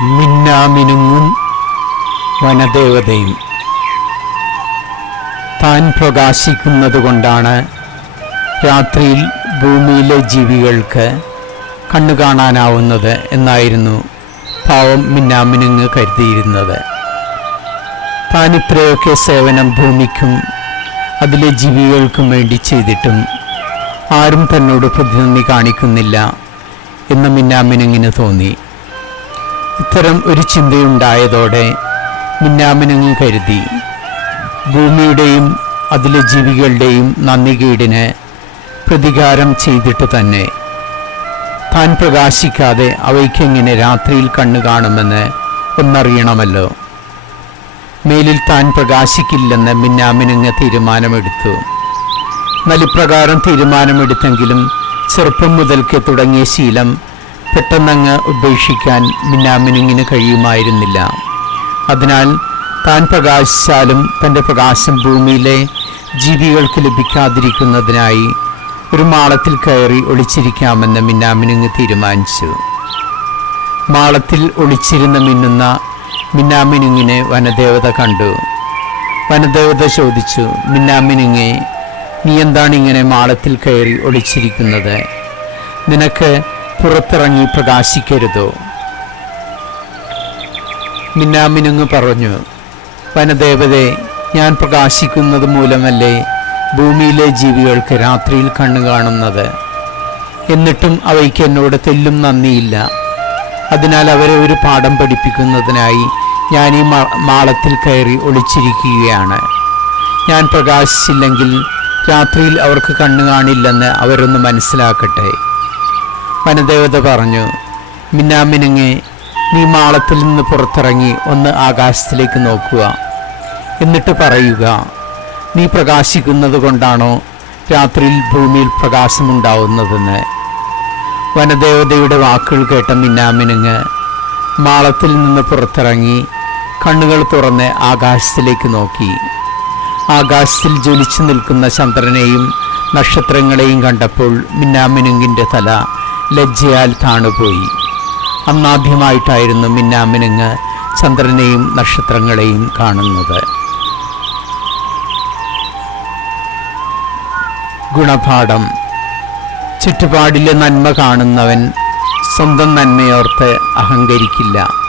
മിന്നാമിനുങ്ങും വനദേവതയും. താൻ പ്രകാശിക്കുന്നതുകൊണ്ടാണ് രാത്രിയിൽ ഭൂമിയിലെ ജീവികൾക്ക് കണ്ണു കാണാനാവുന്നത് എന്നായിരുന്നു പാവം മിന്നാമിനുങ്ങ് കരുതിയിരുന്നത്. താൻ ഇത്രയൊക്കെ സേവനം ഭൂമിക്കും അതിലെ ജീവികൾക്കും വേണ്ടി ചെയ്തിട്ടും ആരും തന്നോട് പ്രതിനന്ദി കാണിക്കുന്നില്ല എന്ന് മിന്നാമിനുങ്ങിന് തോന്നി. ഇത്തരം ഒരു ചിന്തയുണ്ടായതോടെ മുന്നാമിനങ്ങ് കരുതി. ഭൂമിയുടെയും അതിലെ ജീവികളുടെയും നന്ദികേടിന് പ്രതികാരം ചെയ്തിട്ട് തന്നെ. താൻ പ്രകാശിക്കാതെ അവയ്ക്കെങ്ങനെ രാത്രിയിൽ കണ്ണു കാണുമെന്ന് ഒന്നറിയണമല്ലോ. മേലിൽ താൻ പ്രകാശിക്കില്ലെന്ന് മിന്നാമിനങ്ങ് തീരുമാനമെടുത്തു. നലിപ്രകാരം തീരുമാനമെടുത്തെങ്കിലും ചെറുപ്പം മുതൽക്ക് തുടങ്ങിയ ശീലം പെട്ടെന്നങ്ങ് ഉപേക്ഷിക്കാൻ മിന്നാമിനുങ്ങിന് കഴിയുമായിരുന്നില്ല. അതിനാൽ താൻ പ്രകാശിച്ചാലും തന്റെ പ്രകാശം ഭൂമിയിലെ ജീവികൾക്ക് ലഭിക്കാതിരിക്കുന്നതിനായി ഒരു മാളത്തിൽ കയറി ഒളിച്ചിരിക്കാമെന്ന് മിന്നാമിനുങ്ങ് തീരുമാനിച്ചു. മാളത്തിൽ ഒളിച്ചിരുന്ന് മിന്നുന്ന മിന്നാമിനുങ്ങിനെ വനദേവത കണ്ടു. വനദേവത ചോദിച്ചു മിന്നാമിനുങ്ങെ നീ എന്താണ് ഇങ്ങനെ മാളത്തിൽ കയറി ഒളിച്ചിരിക്കുന്നത്? നിനക്ക് പുറത്തിറങ്ങി പ്രകാശിക്കരുത്? മിന്നാമിനുങ്ങ് പറഞ്ഞു വനദേവതെ ഞാൻ പ്രകാശിക്കുന്നത് മൂലമല്ലേ ഭൂമിയിലെ ജീവികൾക്ക് രാത്രിയിൽ കണ്ണു കാണുന്നത്? എന്നിട്ടും അവയ്ക്ക് എന്നോട് തെല്ലും നന്ദിയില്ല. അതിനാൽ അവരെ ഒരു പാഠം പഠിപ്പിക്കുന്നതിനായി ഞാൻ ഈ മാളത്തിൽ കയറി ഒളിച്ചിരിക്കുകയാണ്. ഞാൻ പ്രകാശിച്ചില്ലെങ്കിൽ രാത്രിയിൽ അവർക്ക് കണ്ണു കാണില്ലെന്ന് അവരൊന്ന് മനസ്സിലാക്കട്ടെ. വനദേവത പറഞ്ഞു മിന്നാമിനുങ്ങെ നീ മാളത്തിൽ നിന്ന് പുറത്തിറങ്ങി ഒന്ന് ആകാശത്തിലേക്ക് നോക്കുക. എന്നിട്ട് പറയുക നീ പ്രകാശിക്കുന്നത് കൊണ്ടാണോ രാത്രിയിൽ ഭൂമിയിൽ പ്രകാശമുണ്ടാവുന്നതെന്ന് വനദേവതയുടെ വാക്കുകൾ കേട്ട മിന്നാമിനുങ്ങ് മാളത്തിൽ നിന്ന് പുറത്തിറങ്ങി കണ്ണുകൾ തുറന്ന് ആകാശത്തിലേക്ക് നോക്കി. ആകാശത്തിൽ ജ്വലിച്ചു നിൽക്കുന്ന ചന്ദ്രനെയും നക്ഷത്രങ്ങളെയും കണ്ടപ്പോൾ മിന്നാമിനുങ്ങിന്റെ തല ലജ്ജയാൽ താണുപോയി. അന്നാദ്യമായിട്ടായിരുന്നു മിന്നാമിനുങ്ങ് ചന്ദ്രനെയും നക്ഷത്രങ്ങളെയും കാണുന്നത്. ഗുണപാഠം. ചുറ്റുപാടിലെ നന്മ കാണുന്നവൻ സ്വന്തം നന്മയോർത്ത് അഹങ്കരിക്കില്ല.